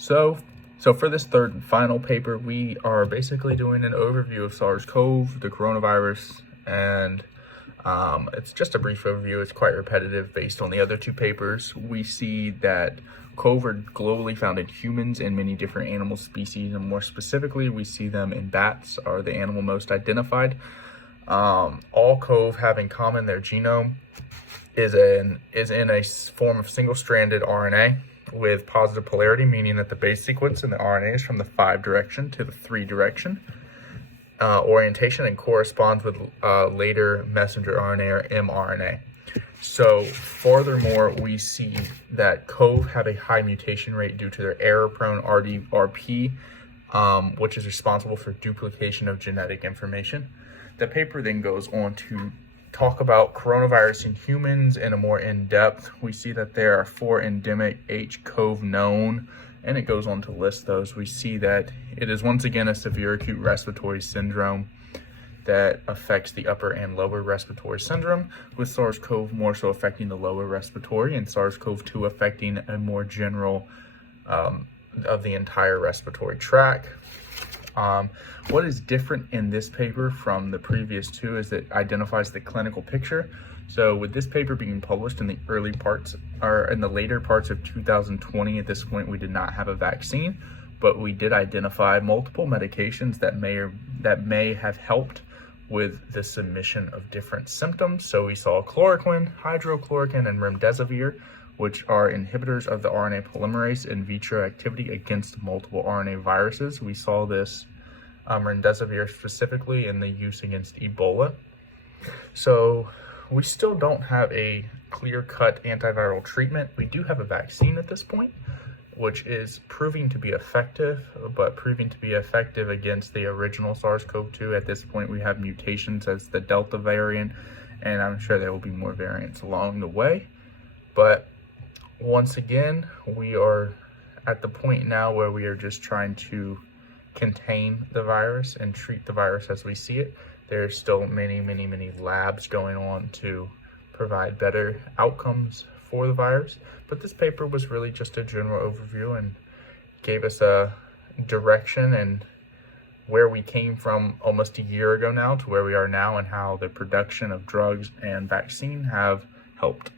So for this third and final paper, we are basically doing an overview of SARS-CoV, the coronavirus, and it's just a brief overview. It's quite repetitive based on the other two papers. We see that CoV are globally found in humans and many different animal species, and more specifically, we see them in bats, are the animal most identified. All CoV have in common their genome is in a form of single-stranded RNA with positive polarity, meaning that the base sequence in the RNA is from the 5' to the 3' orientation and corresponds with later messenger RNA or mRNA. So furthermore, we see that CoV have a high mutation rate due to their error-prone RDRP, which is responsible for duplication of genetic information. The paper then goes on to talk about coronavirus in humans in a more in-depth. We see that there are 4 endemic H-CoV known, and it goes on to list those. We see that it is once again a severe acute respiratory syndrome that affects the upper and lower respiratory syndrome, with SARS-CoV more so affecting the lower respiratory and SARS-CoV-2 affecting a more general of the entire respiratory tract. What is different in this paper from the previous two is that it identifies the clinical picture. So with this paper being published in the early parts or in the later parts of 2020, at this point we did not have a vaccine, but we did identify multiple medications that may have helped with the submission of different symptoms. So we saw chloroquine, hydrochloroquine, and remdesivir, which are inhibitors of the RNA polymerase in vitro activity against multiple RNA viruses. We saw this remdesivir specifically in the use against Ebola. So we still don't have a clear-cut antiviral treatment. We do have a vaccine at this point, which is proving to be effective, but proving to be effective against the original SARS-CoV-2. At this point, we have mutations as the Delta variant, and I'm sure there will be more variants along the way. But once again, we are at the point now where we are just trying to contain the virus and treat the virus as we see it. There's still many labs going on to provide better outcomes for the virus, but this paper was really just a general overview and gave us a direction and where we came from almost a year ago now to where we are now, and how the production of drugs and vaccine have helped.